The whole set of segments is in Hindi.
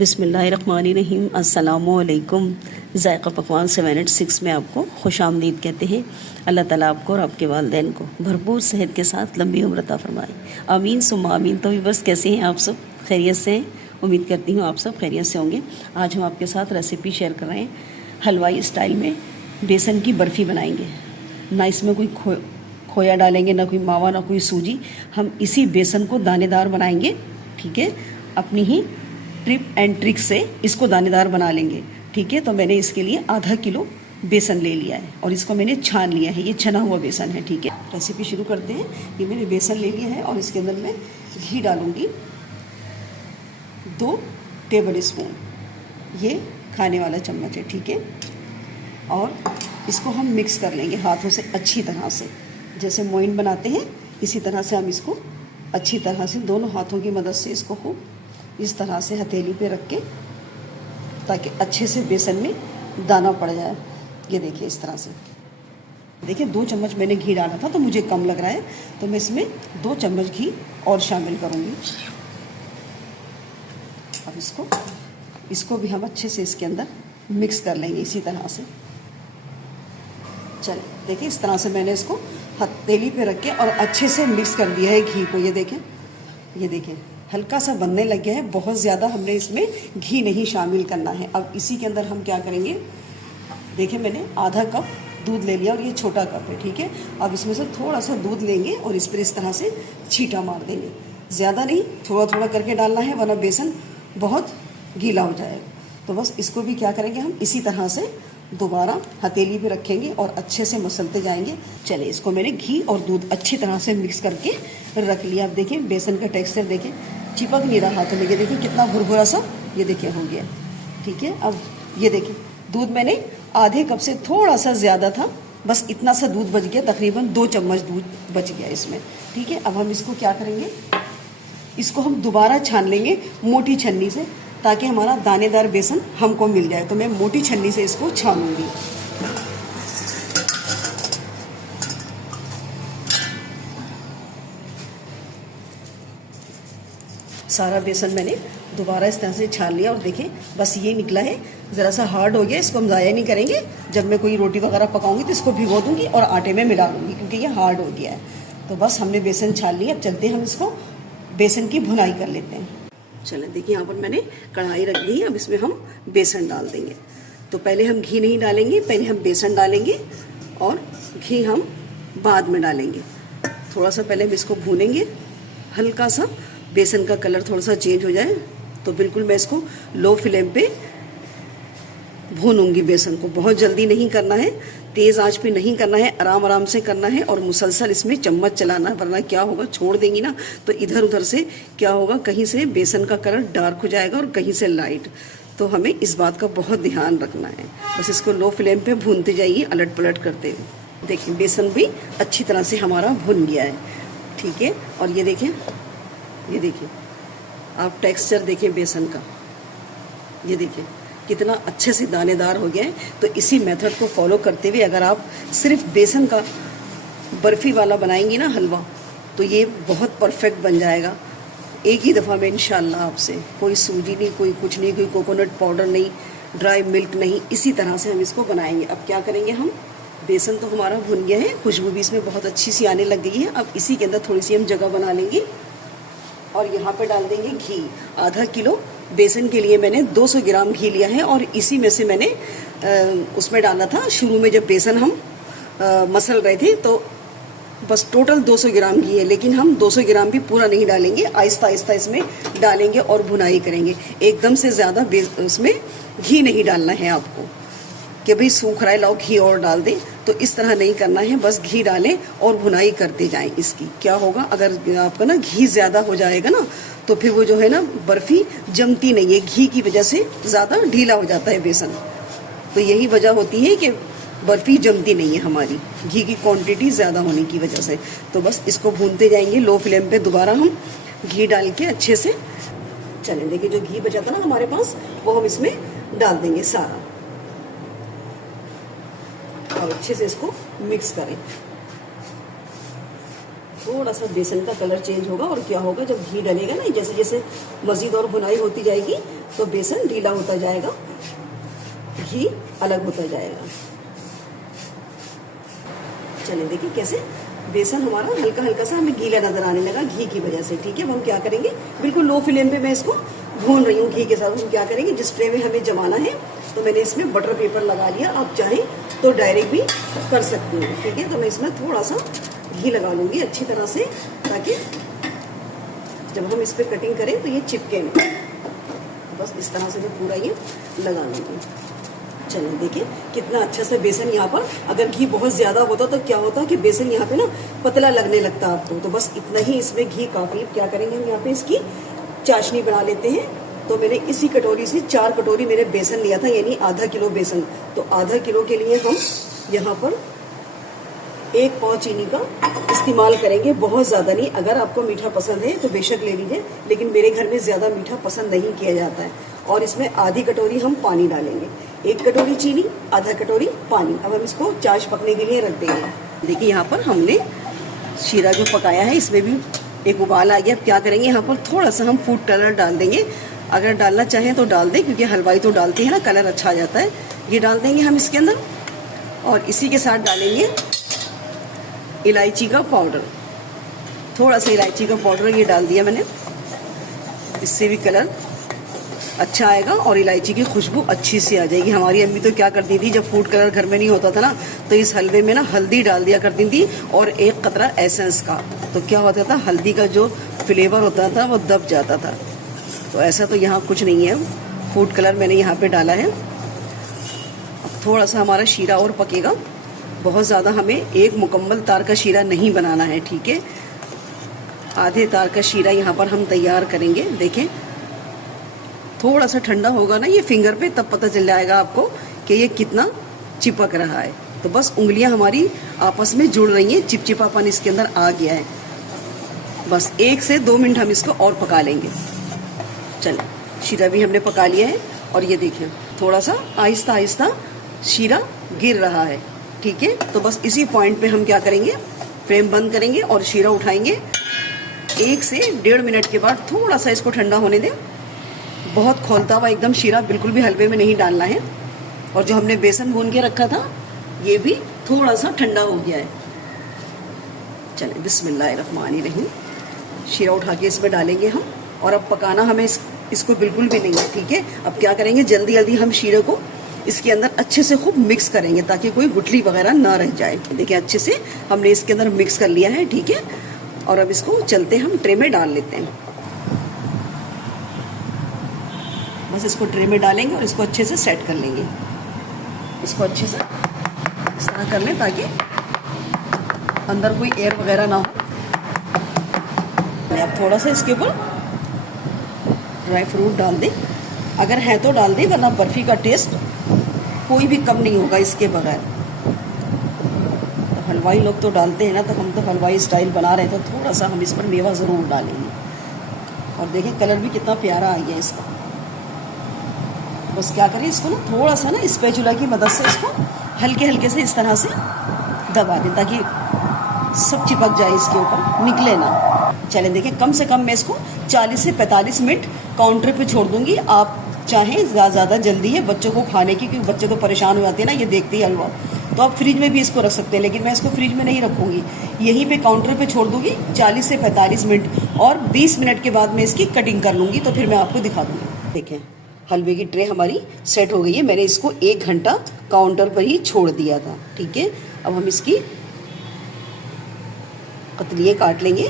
बिस्मिल्लाहिर्रहमानिर्रहीम। अस्सलामुअलैकुम। ज़ायक़ा पकवान 786 में आपको खुश आमदीद कहते हैं। अल्लाह ताला आपको और आपके वालिदैन को भरपूर सेहत के साथ लंबी उम्र अता फरमाए। आमीन सुम्मा आमीन। तो बस कैसे हैं आप सब? खैरियत से हैं? उम्मीद करती हूँ आप सब खैरियत से होंगे। आज हम आपके साथ रेसिपी शेयर कर रहे हैं। हलवाई स्टाइल में बेसन की बर्फ़ी बनाएंगे। ना इसमें कोई खोया डालेंगे, ना कोई मावा, ना कोई सूजी। हम इसी बेसन को दानेदार बनाएंगे। ठीक है, अपनी ही टिप एंड ट्रिक से इसको दानेदार बना लेंगे। ठीक है, तो मैंने इसके लिए आधा किलो बेसन ले लिया है और इसको मैंने छान लिया है। ये छना हुआ बेसन है। ठीक है, रेसिपी शुरू करते हैं। ये मैंने बेसन ले लिया है और इसके अंदर मैं घी डालूंगी 2 टेबल स्पून। ये खाने वाला चम्मच है। ठीक है, और इसको हम मिक्स कर लेंगे हाथों से अच्छी तरह से। जैसे मोइन बनाते हैं इसी तरह से हम इसको अच्छी तरह से दोनों हाथों की मदद से इसको खूब इस तरह से हथेली पे रख के, ताकि अच्छे से बेसन में दाना पड़ जाए। ये देखिए इस तरह से। देखिए 2 चम्मच मैंने घी डाला था तो मुझे कम लग रहा है, तो मैं इसमें 2 चम्मच घी और शामिल करूँगी। अब इसको भी हम अच्छे से इसके अंदर मिक्स कर लेंगे इसी तरह से। चलिए देखिए इस तरह से मैंने इसको हथेली पे रख के और अच्छे से मिक्स कर दिया है घी को। ये देखें हल्का सा बनने लग गया है। बहुत ज़्यादा हमने इसमें घी नहीं शामिल करना है। अब इसी के अंदर हम क्या करेंगे, देखिए मैंने आधा कप दूध ले लिया और ये छोटा कप है। ठीक है, अब इसमें से थोड़ा सा दूध लेंगे और इस पर इस तरह से छींटा मार देंगे। ज़्यादा नहीं, थोड़ा थोड़ा करके डालना है, वरना बेसन बहुत गीला हो जाएगा। तो बस इसको भी क्या करेंगे, हम इसी तरह से दोबारा हथेली पे रखेंगे और अच्छे से मसलते जाएंगे। चलिए इसको मैंने घी और दूध अच्छी तरह से मिक्स करके रख लिया। अब देखिए बेसन का टेक्सचर देखिए, चिपक नहीं रहा हाथों में। ये देखिए कितना भुरभुरा सा ये देखिए हो गया। ठीक है, अब ये देखिए दूध मैंने आधे कप से थोड़ा सा ज़्यादा था, बस इतना सा दूध बच गया। तकरीबन 2 चम्मच दूध बच गया इसमें। ठीक है, अब हम इसको क्या करेंगे, इसको हम दोबारा छान लेंगे मोटी छन्नी से, ताकि हमारा दानेदार बेसन हमको मिल जाए। तो मैं मोटी छन्नी से इसको छानूंगी। सारा बेसन मैंने दोबारा इस तरह से छान लिया और देखिए बस ये निकला है। ज़रा सा हार्ड हो गया, इसको हम ज़ाया नहीं करेंगे। जब मैं कोई रोटी वगैरह पकाऊंगी तो इसको भिगो दूंगी और आटे में मिला लूँगी, क्योंकि ये हार्ड हो गया है। तो बस हमने बेसन छान लिया। अब चलते हैं, हम इसको बेसन की भुनाई कर लेते हैं। चलें देखिए यहाँ पर मैंने कढ़ाई रख दी है। अब इसमें हम बेसन डाल देंगे। तो पहले हम घी नहीं डालेंगे, पहले हम बेसन डालेंगे और घी हम बाद में डालेंगे। थोड़ा सा पहले हम इसको भूनेंगे, हल्का सा बेसन का कलर थोड़ा सा चेंज हो जाए तो बिल्कुल मैं इसको लो फ्लेम पे भूनूंगी। बेसन को बहुत जल्दी नहीं करना है, तेज़ आंच पे नहीं करना है, आराम आराम से करना है और मुसलसल इसमें चम्मच चलाना है। वरना क्या होगा, छोड़ देंगी ना तो इधर उधर से क्या होगा, कहीं से बेसन का कलर डार्क हो जाएगा और कहीं से लाइट। तो हमें इस बात का बहुत ध्यान रखना है। बस इसको लो फ्लेम पे भूनते जाइए, अलट पलट करते हुए। देखिए बेसन भी अच्छी तरह से हमारा भुन गया है। ठीक है, और ये देखिए आप टेक्सचर देखिए बेसन का, ये देखिए कितना अच्छे से दानेदार हो गया है। तो इसी मेथड को फॉलो करते हुए अगर आप सिर्फ बेसन का बर्फ़ी वाला बनाएंगी ना हलवा, तो ये बहुत परफेक्ट बन जाएगा एक ही दफ़ा में इंशाल्लाह आपसे। कोई सूजी नहीं, कोई कुछ नहीं, कोई कोकोनट पाउडर नहीं, ड्राई मिल्क नहीं, इसी तरह से हम इसको बनाएंगे। अब क्या करेंगे, हम बेसन तो हमारा भुन गया है, खुशबू भी इसमें बहुत अच्छी सी आने लग गई है। अब इसी के अंदर थोड़ी सी हम जगह बना लेंगे और यहाँ पे डाल देंगे घी। आधा किलो बेसन के लिए मैंने 200 ग्राम घी लिया है और इसी में से मैंने उसमें डाला था शुरू में जब बेसन हम मसल रहे थे। तो बस टोटल 200 ग्राम घी है, लेकिन हम 200 ग्राम भी पूरा नहीं डालेंगे, आहिस्ता आहिस्ता इसमें डालेंगे और भुनाई करेंगे। एकदम से ज़्यादा उसमें घी नहीं डालना है आपको कि भाई सूख रहा है लाओ घी और डाल दें, तो इस तरह नहीं करना है। बस घी डालें और भुनाई करते जाएं। इसकी क्या होगा, अगर आपका ना घी ज़्यादा हो जाएगा ना तो फिर वो जो है ना बर्फ़ी जमती नहीं है, घी की वजह से ज़्यादा ढीला हो जाता है बेसन। तो यही वजह होती है कि बर्फ़ी जमती नहीं है हमारी, घी की क्वांटिटी ज़्यादा होने की वजह से। तो बस इसको भूनते जाएंगे लो फ्लेम पे। दोबारा हम घी डाल के अच्छे से चलें। देखिए जो घी बचा था ना हमारे पास, वो हम इसमें डाल देंगे सारा और अच्छे से इसको मिक्स करें। थोड़ा सा बेसन का कलर चेंज होगा और क्या होगा, जब घी डलेगा ना, जैसे जैसे मज़ीद और भुनाई होती जाएगी तो बेसन ढीला होता जाएगा, घी अलग होता जाएगा। चलिए देखिए कैसे बेसन हमारा हल्का हल्का सा हमें गीला नजर आने लगा घी की वजह से। ठीक है, अब हम क्या करेंगे, बिल्कुल लो फ्लेम पे मैं इसको भून रही हूँ घी के साथ। हम क्या करेंगे, जिस ट्रे में हमें जमाना है तो मैंने इसमें बटर पेपर लगा लिया, आप चाहें तो डायरेक्ट भी कर सकते हो। ठीक है, तो मैं इसमें थोड़ा सा घी लगा लूंगी अच्छी तरह से, ताकि जब हम इस पर कटिंग करें तो ये चिपके नहीं। बस इस तरह से मैं पूरा ये लगा लूंगी। चलिए देखिए कितना अच्छा सा बेसन यहाँ पर, अगर घी बहुत ज्यादा होता तो क्या होता कि बेसन यहाँ पे ना पतला लगने लगता आपको। तो बस इतना ही इसमें घी काफी। क्या करेंगे हम यहाँ पे इसकी चाशनी बना लेते हैं। तो मैंने इसी कटोरी से 4 कटोरी मैंने बेसन लिया था, यानी आधा किलो बेसन। तो आधा किलो के लिए हम यहाँ पर 1 पाव चीनी का इस्तेमाल करेंगे, बहुत ज्यादा नहीं। अगर आपको मीठा पसंद है तो बेशक ले लीजिए, लेकिन मेरे घर में ज्यादा मीठा पसंद नहीं किया जाता है। और इसमें आधी कटोरी हम पानी डालेंगे, 1 कटोरी चीनी, आधा कटोरी पानी। अब हम इसको चाश पकने के लिए रख देंगे। देखिए यहाँ पर हमने शीरा जो पकाया है इसमें भी एक उबाल आ गया। अब क्या करेंगे, यहाँ पर थोड़ा सा हम फूड कलर डाल देंगे। अगर डालना चाहें तो डाल दें, क्योंकि हलवाई तो डालते हैं ना, कलर अच्छा आ जाता है। ये डाल देंगे हम इसके अंदर, और इसी के साथ डालेंगे इलायची का पाउडर। थोड़ा सा इलायची का पाउडर ये डाल दिया मैंने, इससे भी कलर अच्छा आएगा और इलायची की खुशबू अच्छी सी आ जाएगी। हमारी अम्मी तो क्या करती थी, जब फूड कलर घर में नहीं होता था ना, तो इस हलवे में ना हल्दी डाल दिया करती थी और 1 कतरा एसेंस का। तो क्या होता था, हल्दी का जो फ्लेवर होता था वो दब जाता था। तो ऐसा तो यहाँ कुछ नहीं है, फूड कलर मैंने यहाँ पे डाला है। अब थोड़ा सा हमारा शीरा और पकेगा, बहुत ज़्यादा हमें एक मुकम्मल तार का शीरा नहीं बनाना है। ठीक है, आधे तार का शीरा यहाँ पर हम तैयार करेंगे। देखें थोड़ा सा ठंडा होगा ना ये फिंगर पे, तब पता चल जाएगा आपको कि ये कितना चिपक रहा है। तो बस उंगलियां हमारी आपस में जुड़ रही हैं, चिपचिपापन इसके अंदर आ गया है। बस 1 से 2 मिनट हम इसको और पका लेंगे। चलो शीरा भी हमने पका लिया है, और ये देखिए थोड़ा सा आहिस्ता आहिस्ता शीरा गिर रहा है। ठीक है, तो बस इसी पॉइंट पे हम क्या करेंगे, फ्लेम बंद करेंगे और शीरा उठाएंगे। 1 से 1.5 मिनट के बाद थोड़ा सा इसको ठंडा होने दें। बहुत खौलता हुआ एकदम शीरा बिल्कुल भी हलवे में नहीं डालना है। और जो हमने बेसन भून के रखा था ये भी थोड़ा सा ठंडा हो गया है। चलिए बिस्मिल्लाहिर्रहमानिर्रहीम, शीरा उठा के इसमें डालेंगे हम। और अब पकाना हमें इसको बिल्कुल भी नहीं है। ठीक है, अब क्या करेंगे, जल्दी जल्दी हम शीरे को इसके अंदर अच्छे से खूब मिक्स करेंगे, ताकि कोई गुठली वगैरह ना रह जाए। देखिए अच्छे से हमने इसके अंदर मिक्स कर लिया है। ठीक है, और अब इसको चलते हम ट्रे में डाल लेते हैं। बस इसको ट्रे में डालेंगे और इसको अच्छे से सेट कर लेंगे। इसको अच्छे से इस तरह कर लें ताकि अंदर कोई एयर वगैरह ना हो। अब थोड़ा सा इसके ऊपर ड्राई फ्रूट डाल दें, अगर है तो डाल दें, वरना बर्फी का टेस्ट कोई भी कम नहीं होगा इसके बगैर। तो हलवाई लोग तो डालते हैं ना, तो हम तो हलवाई स्टाइल बना रहे हैं, तो थोड़ा सा हम इस पर मेवा ज़रूर डालेंगे। और देखिए कलर भी कितना प्यारा आ गया इसका। बस क्या करें, इसको ना थोड़ा सा ना स्पैचुला की मदद से इसको हल्के हल्के से इस तरह से दबा दें, ताकि सब चिपक जाए इसके ऊपर, निकले ना। चलें देखिए, कम से कम मैं इसको 40 से 45 मिनट काउंटर पे छोड़ दूंगी। आप चाहें ज़्यादा जल्दी है बच्चों को खाने की, क्योंकि बच्चे तो परेशान हो जाते हैं ना ये देखते ही हलवा, तो आप फ्रिज में भी इसको रख सकते हैं, लेकिन मैं इसको फ्रिज में नहीं रखूँगी, यहीं पे काउंटर पे छोड़ दूँगी 40 से 45 मिनट। और 20 मिनट के बाद मैं इसकी कटिंग कर लूँगी, तो फिर मैं आपको दिखा दूँगी। देखें हलवे की ट्रे हमारी सेट हो गई है। मैंने इसको 1 घंटा काउंटर पर ही छोड़ दिया था। ठीक है, अब हम इसकी कतलियाँ काट लेंगे।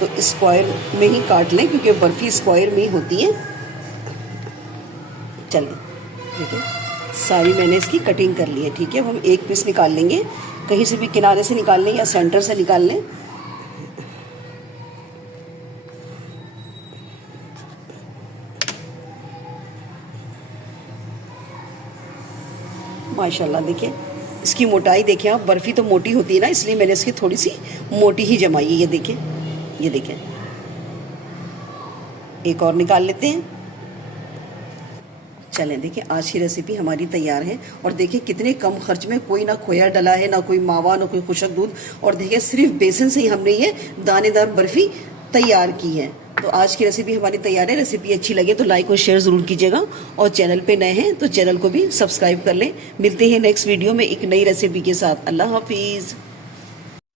तो स्क्वायर में ही काट लें, क्योंकि बर्फ़ी स्क्वायर में ही होती है। चलिए देखिए सारी मैंने इसकी कटिंग कर ली है। ठीक है, अब हम एक पीस निकाल लेंगे, कहीं से भी किनारे से निकाल लें या सेंटर से निकाल लें। माशाल्लाह देखिए इसकी मोटाई देखिए आप, बर्फ़ी तो मोटी होती है ना, इसलिए मैंने इसकी थोड़ी सी मोटी ही जमाई है। ये देखिए, ये देखिए, एक और निकाल लेते हैं। चलें देखिए आज की रेसिपी हमारी तैयार है। और देखिए कितने कम खर्च में, कोई ना खोया डला है, ना कोई मावा, ना कोई खुशक दूध, और देखिए सिर्फ बेसन से ही हमने ये दानेदार बर्फ़ी तैयार की है। तो आज की रेसिपी हमारी तैयार है। रेसिपी अच्छी लगे तो लाइक और शेयर ज़रूर कीजिएगा, और चैनल पे नए हैं तो चैनल को भी सब्सक्राइब कर लें। मिलते हैं नेक्स्ट वीडियो में एक नई रेसिपी के साथ। अल्लाह हाफिज़।